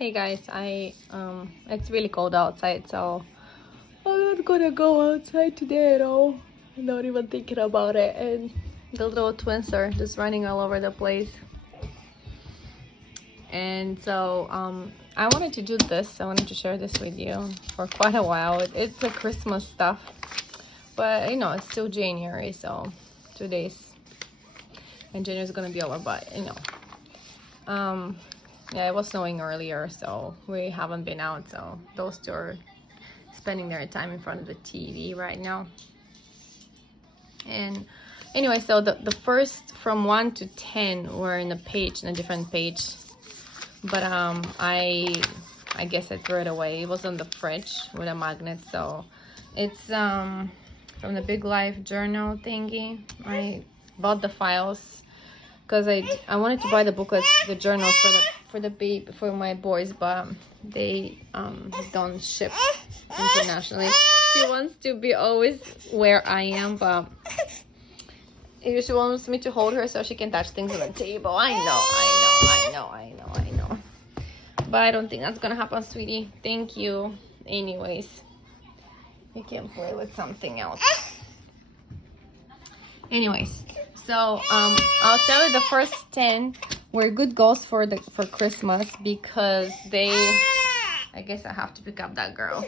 Hey guys, it's really cold outside, so I'm not gonna go outside today at all. I'm not even thinking about it. And the little twins are just running all over the place. And so I wanted to do this. I wanted to share this with you for quite a while. It's a Christmas stuff, but it's still January, so 2 days, and January is gonna be over. But yeah, it was snowing earlier, so we haven't been out. So those two are spending their time in front of the TV right now. And anyway, so the first from 1 to 10 were in a different page. But I guess I threw it away. It was on the fridge with a magnet. So it's from the Big Life journal thingy. I bought the files because I wanted to buy the booklets, the journals for my boys, but they don't ship internationally. She wants to be always where I am, but she wants me to hold her so she can touch things on the table. I know. But I don't think that's gonna happen, sweetie. Thank you. Anyways, you can play with something else. Anyways, so I'll tell you the first 10 were good goals for Christmas because I guess I have to pick up that girl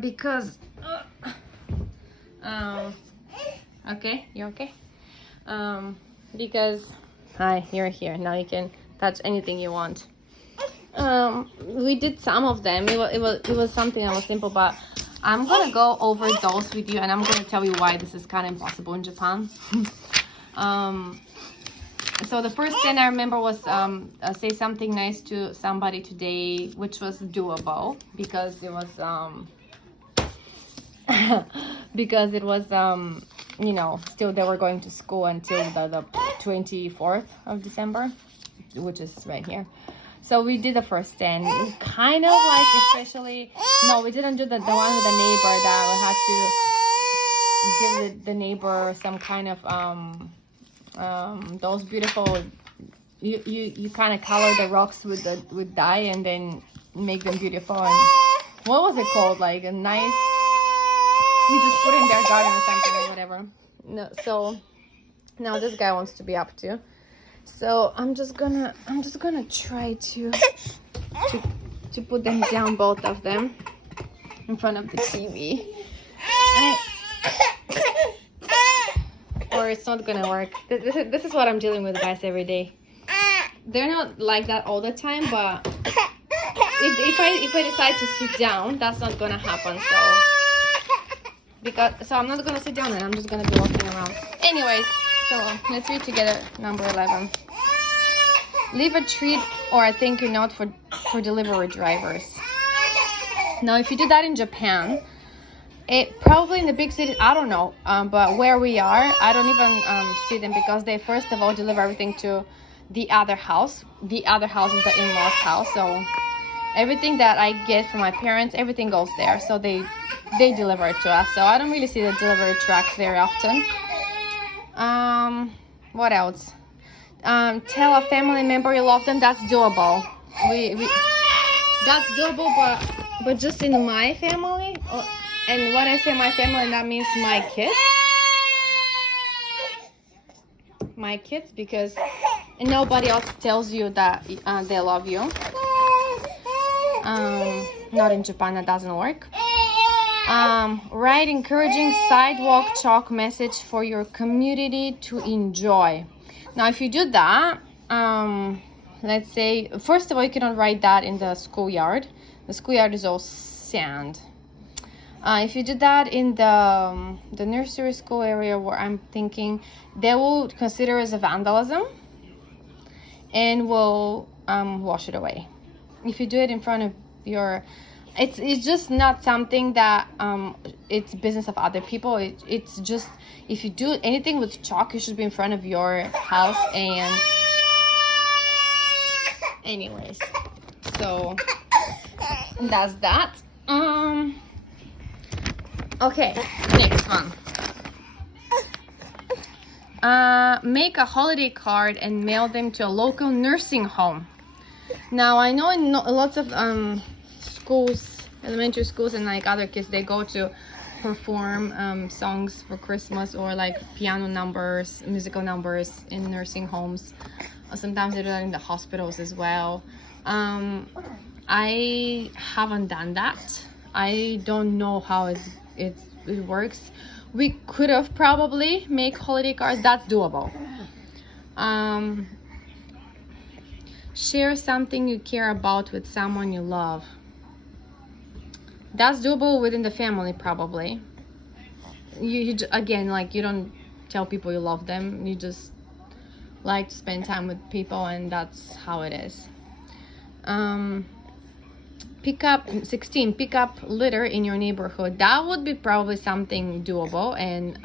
because okay, you okay? Because hi, you're here now. You can touch anything you want. We did some of them. It was something that was simple, but I'm gonna go over those with you, and I'm gonna tell you why this is kind of impossible in Japan. So the first 10 I remember was say something nice to somebody today, which was doable because it was still they were going to school until the 24th of December, which is right here. So we did the first 10, kind of like, especially, no, we didn't do the one with the neighbor that we had to give the neighbor some kind of, those beautiful, you kind of color the rocks with dye and then make them beautiful. And what was it called? Like a nice, you just put it in their garden or something or whatever. No, so now this guy wants to be up too. So I'm just gonna try to put them down, both of them, in front of the TV. Or it's not gonna work. This is what I'm dealing with, guys, every day. They're not like that all the time, but if I decide to sit down, that's not gonna happen. So I'm not gonna sit down and I'm just gonna be walking around. Anyways. So let's read together number 11. Leave a treat or a thank you note for delivery drivers. Now, if you do that in Japan, it probably in the big cities, I don't know, but where we are, I don't even see them because they first of all deliver everything to the other house. The other house is the in-laws house, so everything that I get from my parents, everything goes there. So they deliver it to us. So I don't really see the delivery trucks very often. What else? Tell a family member you love them. That's doable. That's doable, but just in my family. And when I say my family, that means my kids. My kids, because nobody else tells you that they love you. Not in Japan, that doesn't work. Write encouraging sidewalk chalk message for your community to enjoy. Now, if you do that, let's say, first of all, you cannot write that in the schoolyard. The schoolyard is all sand. If you do that in the nursery school area where I'm thinking, they will consider it as a vandalism and will wash it away. If you do it in front of your... It's just not something that it's business of other people. It's just, if you do anything with chalk, you should be in front of your house. And anyways, so that's that. Okay, next one. Make a holiday card and mail them to a local nursing home. Now I know in lots of schools, elementary schools, and like other kids, they go to perform songs for Christmas, or like piano numbers, musical numbers in nursing homes. Sometimes they do that in the hospitals as well. I haven't done that. I don't know how it works. We could have probably make holiday cards. That's doable. Share something you care about with someone you love. That's doable within the family, probably. You again, like, you don't tell people you love them. You just like to spend time with people, and that's how it is. Pick up 16. Pick up litter in your neighborhood. That would be probably something doable, and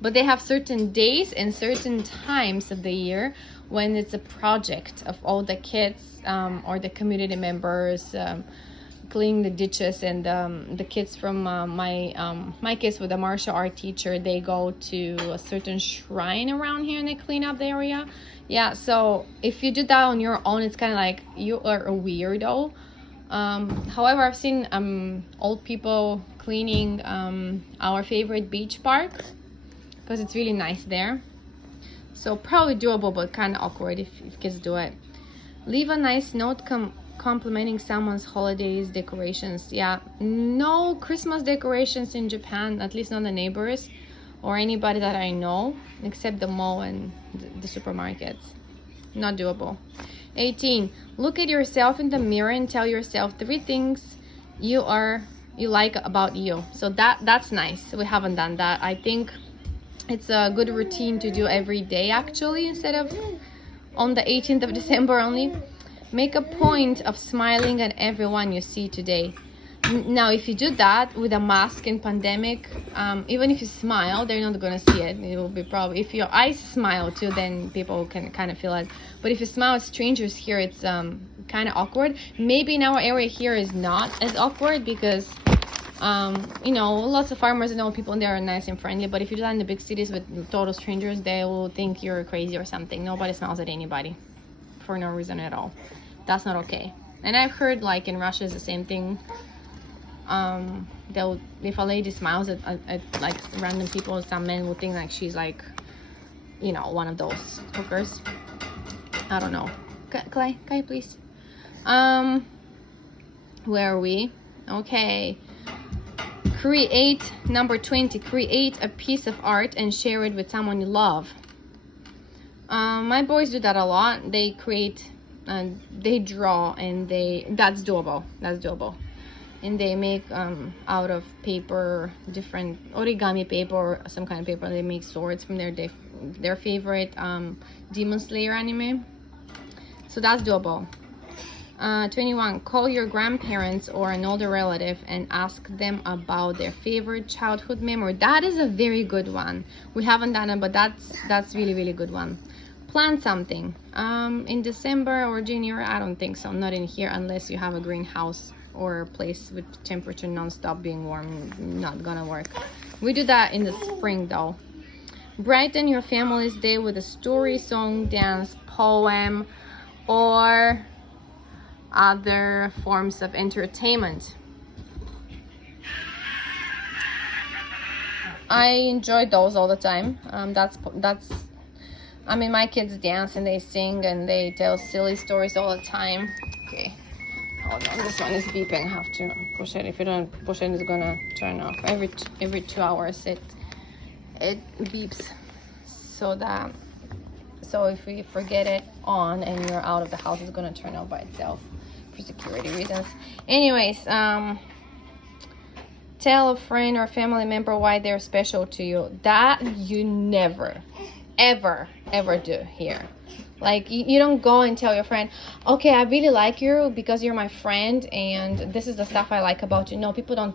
but they have certain days and certain times of the year when it's a project of all the kids or the community members cleaning the ditches, and the kids from my kids with a martial art teacher, they go to a certain shrine around here and they clean up the area. Yeah, so if you do that on your own, it's kind of like you are a weirdo. However, I've seen old people cleaning our favorite beach park, because it's really nice there. So probably doable, but kind of awkward if kids do it. Leave a nice note complimenting someone's holidays decorations. Yeah, no Christmas decorations in Japan, at least not the neighbors or anybody that I know, except the mall and the supermarkets. Not doable. 18. Look at yourself in the mirror and tell yourself 3 things you like about you. So that's nice. We haven't done that. I think it's a good routine to do every day, actually, instead of on the 18th of December only. Make a point of smiling at everyone you see today. Now, if you do that with a mask in pandemic, even if you smile, they're not gonna see it. It will be probably, if your eyes smile too, then people can kind of feel it. But if you smile at strangers here, it's kind of awkward. Maybe in our area here is not as awkward because lots of farmers and all people in there are nice and friendly. But if you do that in the big cities with total strangers, they will think you're crazy or something. Nobody smiles at anybody for no reason at all. That's not okay. And I've heard like in Russia is the same thing. If a lady smiles at like random people, some men will think like she's like, one of those hookers. I don't know. Clay, please. Where are we? Okay. Create, number 20. Create a piece of art and share it with someone you love. My boys do that a lot. They create, they draw, and that's doable. And they make out of paper, different origami paper or some kind of paper. They make swords from their favorite Demon Slayer anime. So that's doable. 21. Call your grandparents or an older relative and ask them about their favorite childhood memory. That is a very good one. We haven't done it, but that's really, really good one. Plant something in December or January. I don't think so. Not in here unless you have a greenhouse or a place with temperature non-stop being warm. Not gonna work. We do that in the spring though. Brighten your family's day with a story, song, dance, poem, or other forms of entertainment. I enjoy those all the time. My kids dance and they sing and they tell silly stories all the time. Okay, hold on, this one is beeping. I have to push it. If you don't push it, it's gonna turn off. Every 2 hours it beeps. So if we forget it on and you're out of the house, it's gonna turn off by itself for security reasons. Anyways, tell a friend or family member why they're special to you. That you never ever do here. Like, you don't go and tell your friend, okay, I really like you because you're my friend and this is the stuff I like about you. No, people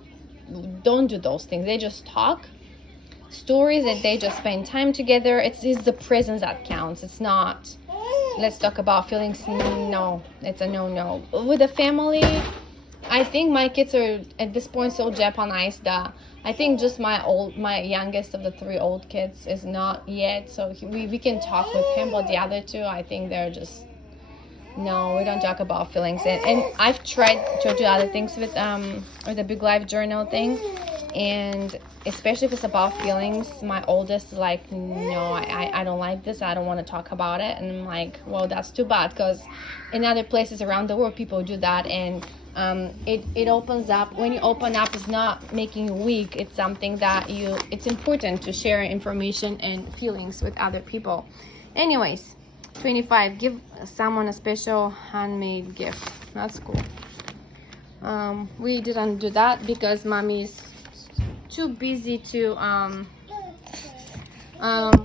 don't do those things. They just talk stories, that they just spend time together. It's the presence that counts. It's not, let's talk about feelings. No, it's a no. With the family, I think my kids are at this point so Japanized that I think just my youngest of the 3 old kids is not yet, so we can talk with him, but the other 2, I think they're just No, we don't talk about feelings. And I've tried to do other things with the Big Life Journal thing, and especially if it's about feelings, my oldest is like, no, I don't like this, I don't want to talk about it. And I'm like, well, that's too bad, because in other places around the world people do that, and it opens up. When you open up, it's not making you weak, it's something that it's important to share information and feelings with other people. Anyways, 25, give someone a special handmade gift. That's cool. We didn't do that because mommy's too busy to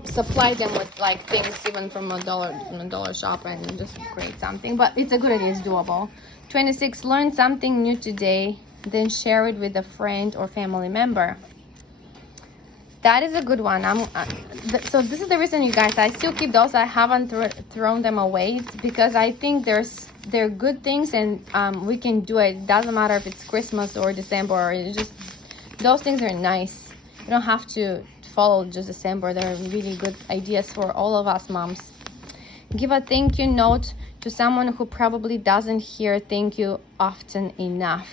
supply them with like things even from a dollar shop and just create something. But it's a good idea, it's doable. 26, learn something new today, then share it with a friend or family member. That is a good one. So this is the reason, you guys, I still keep those. I haven't thrown them away because I think they're good things, and we can do it. It doesn't matter if it's Christmas or December, or it's just, those things are nice. You don't have to follow just December. They're really good ideas for all of us moms. Give a thank you note to someone who probably doesn't hear thank you often enough.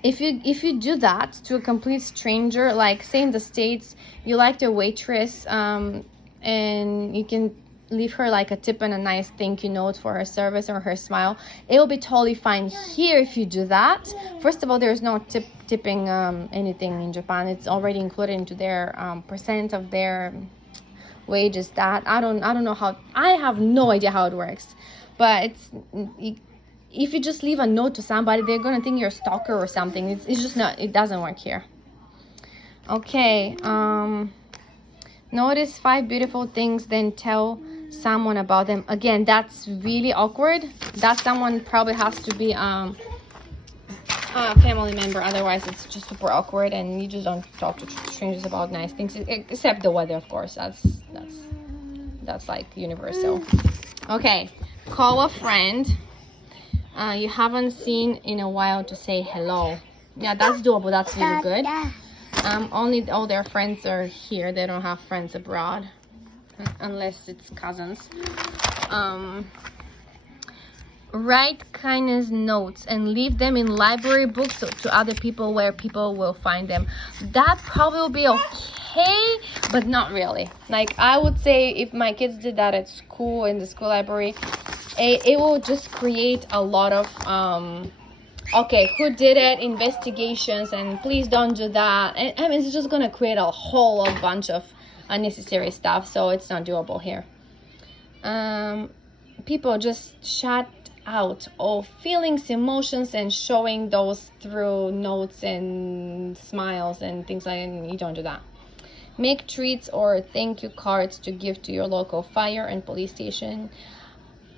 If you do that to a complete stranger, like say in the States, you like the waitress, and you can leave her like a tip and a nice thank you note for her service or her smile, it will be totally fine. Here, if you do that, first of all, there's no tipping anything in Japan. It's already included into their percent of their wages. That I don't know how, I have no idea how it works, but if you just leave a note to somebody, they're gonna think you're a stalker or something. It's just not, it doesn't work here. Okay, notice 5 beautiful things, then tell someone about them. Again, that's really awkward. That someone probably has to be a family member, otherwise it's just super awkward, and you just don't talk to strangers about nice things, except the weather, of course. That's like universal. Okay, call a friend you haven't seen in a while to say hello. Yeah, that's doable. That's really good. Only all their friends are here. They don't have friends abroad, unless it's cousins. Write kindness notes and leave them in library books to other people where people will find them. That probably will be okay, but not really. Like, I would say if my kids did that at school, in the school library, it will just create a lot of okay, who did it, investigations, and please don't do that. And I mean, it's just gonna create a whole bunch of unnecessary stuff, so it's not doable here. People just shut out all feelings, emotions, and showing those through notes and smiles and things like that. You don't do that. Make treats or thank you cards to give to your local fire and police station.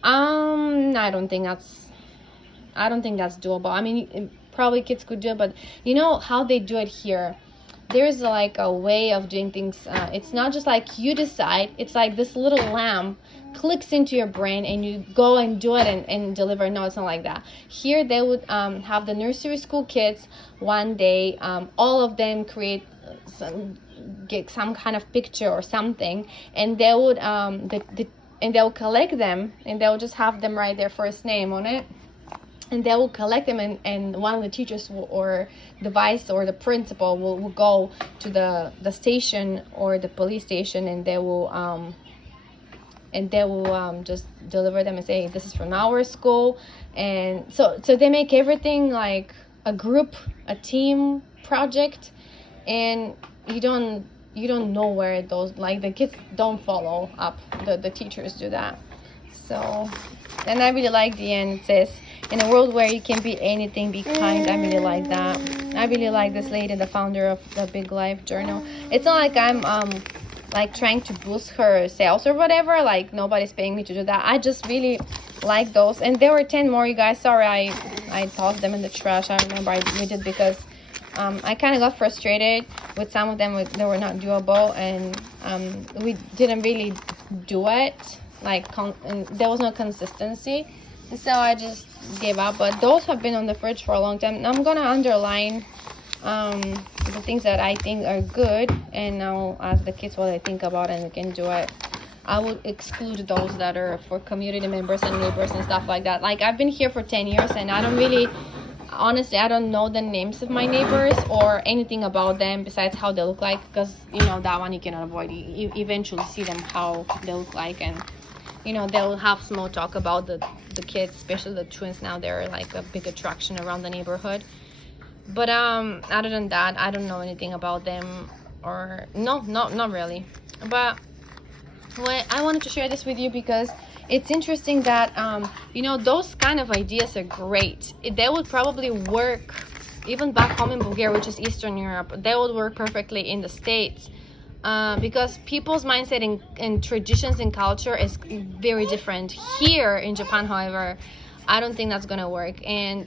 I don't think that's doable. I mean, probably kids could do it, but you know how they do it here. There's like a way of doing things. It's not just like you decide. It's like this little lamp clicks into your brain and you go and do it and deliver. No, it's not like that. Here they would have the nursery school kids one day, all of them get some kind of picture or something, and they would and they'll collect them, and they'll just have them write their first name on it, and they will collect them, and one of the teachers or the vice or the principal will go to the station or the police station, and they will just deliver them and say, this is from our school. And so they make everything like a group, a team project, and you don't know where those, like, the kids don't follow up, the teachers do that. So, and I really like the end. It says, in a world where you can be anything, be kind. I really like that. I really like this lady, the founder of the Big Life Journal. It's not like I'm like trying to boost her sales or whatever. Like, nobody's paying me to do that. I just really like those. And there were 10 more, you guys. Sorry, I tossed them in the trash. I remember we did because I kind of got frustrated with some of them. They were not doable, and we didn't really do it. Like, and there was no consistency, so I just gave up. But those have been on the fridge for a long time. I'm gonna underline the things that I think are good, and I'll ask the kids what they think about it, and we can do it. I would exclude those that are for community members and neighbors and stuff like that. Like, I've been here for 10 years and I don't really, honestly, I don't know the names of my neighbors or anything about them besides how they look like, because, you know, that one you cannot avoid. You eventually see them how they look like, and, you know, they'll have small talk about the kids, especially the twins. Now they're like a big attraction around the neighborhood. But other than that, I don't know anything about them, or not really. But I wanted to share this with you because it's interesting that you know, those kind of ideas are great. They would probably work even back home in Bulgaria, which is Eastern Europe. They would work perfectly in the States, because people's mindset and traditions and culture is very different. Here in Japan, however, I don't think that's gonna work. And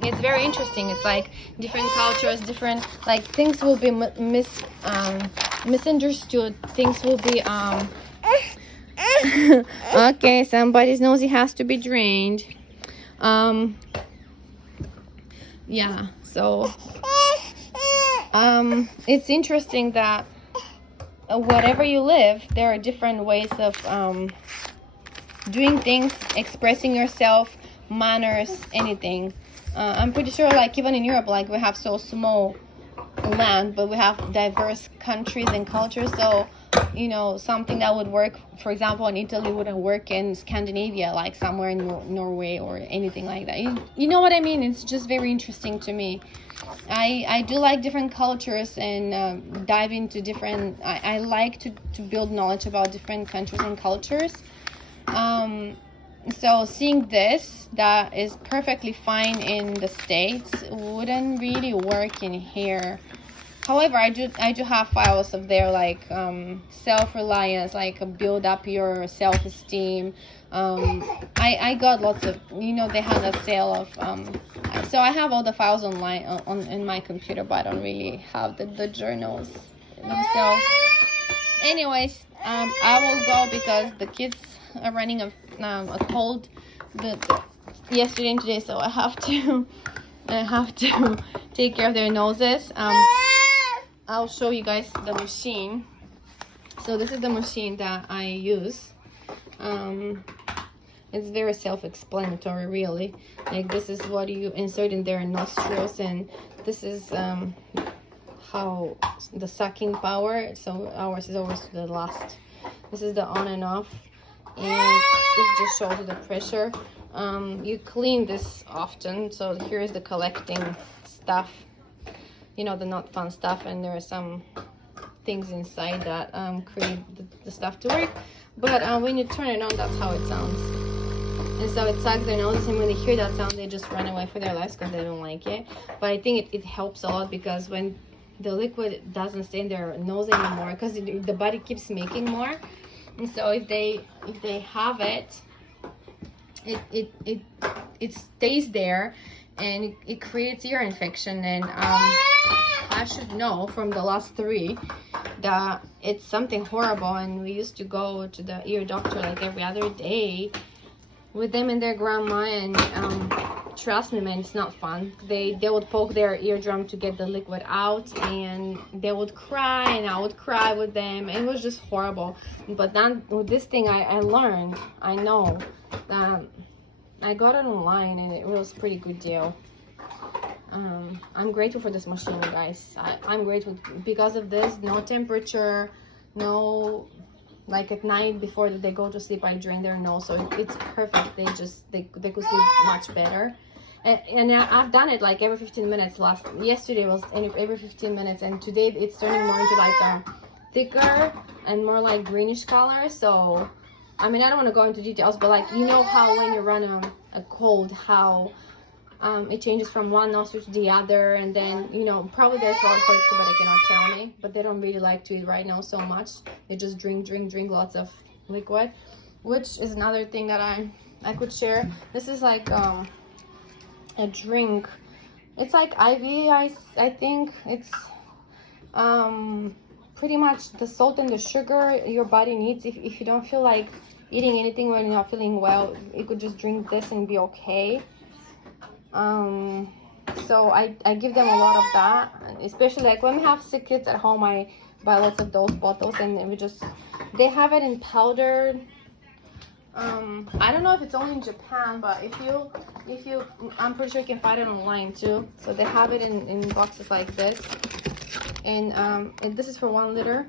it's very interesting. It's like different cultures, different, like, things will be misunderstood. Things will be okay, somebody's nosy has to be drained. Yeah, so it's interesting that wherever you live, there are different ways of doing things, expressing yourself, manners, anything. I'm pretty sure, like, even in Europe, like, we have so small land, but we have diverse countries and cultures. So, you know, something that would work, for example, in Italy wouldn't work in Scandinavia, like somewhere in Norway or anything like that. You know what I mean? It's just very interesting to me. I do like different cultures and dive into different, I like to build knowledge about different countries and cultures. So seeing this that is perfectly fine in the States wouldn't really work in here. However, I do have files of their, like, self-reliance, like build up your self-esteem. I got lots of, you know, they had a sale of so I have all the files online in my computer, but I don't really have the journals themselves. Anyways, I will go because the kids are running a cold yesterday and today, so I have to take care of their noses. I'll show you guys the machine. So this is the machine that I use. It's very self-explanatory, really. Like, this is what you insert in their nostrils, and this is how the sucking power. So ours is always to the last. This is the on and off, and this just shows you the pressure. You clean this often. So here's the collecting stuff, you know, the not fun stuff, and there are some things inside that create the stuff to work. But when you turn it on, that's how it sounds. And so it sucks their noses, and when they hear that sound, they just run away for their lives because they don't like it. But I think it helps a lot, because when the liquid doesn't stay in their nose anymore, because the body keeps making more, and so if they have it, it stays there, and it creates ear infection. And I should know from the last 3 that it's something horrible, and we used to go to the ear doctor like every other day with them and their grandma, and trust me, man, it's not fun. They would poke their eardrum to get the liquid out, and they would cry, and I would cry with them. It was just horrible. But then with this thing, I learned, I know, I got it online, and it was a pretty good deal. I'm grateful for this machine, guys. I'm grateful because of this. No temperature, no, like at night before they go to sleep, I drain their nose, so it's perfect. They could sleep much better. And I've done it like every 15 minutes. Yesterday was every 15 minutes, and today it's turning more into like a thicker and more like greenish color. So I mean, I don't want to go into details, but like, you know how when you run a cold, how it changes from one nostril to the other, and then, you know, probably their throat hurts, but they cannot tell me. But they don't really like to eat right now so much. They just drink lots of liquid, which is another thing that I could share. This is like a drink. It's like IV, I think. It's pretty much the salt and the sugar your body needs. If you don't feel like eating anything when you're not feeling well, you could just drink this and be okay. So I give them a lot of that, especially like when we have sick kids at home. I buy lots of those bottles, and we just They have it in powdered. I don't know if it's only in Japan, but if you, I'm pretty sure you can find it online too. So they have it in boxes like this, and this is for 1 liter,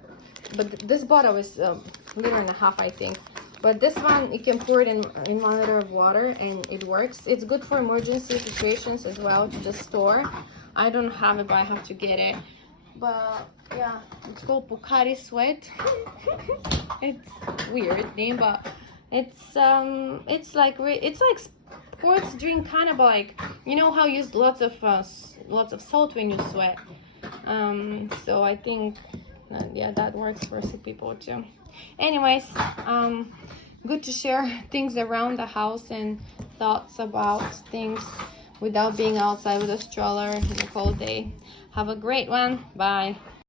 but this bottle is a liter and a half, I think. But this one, you can pour it in 1 liter of water, and it works. It's good for emergency situations as well, to just store. I don't have it, but I have to get it. But yeah, it's called Pocari Sweat. It's weird name, but it's like sports drink, kind of like, you know how you use lots of salt when you sweat. So I think yeah, that works for sick people too. Anyways, good to share things around the house and thoughts about things without being outside with a stroller in a cold day. Have a great one. Bye.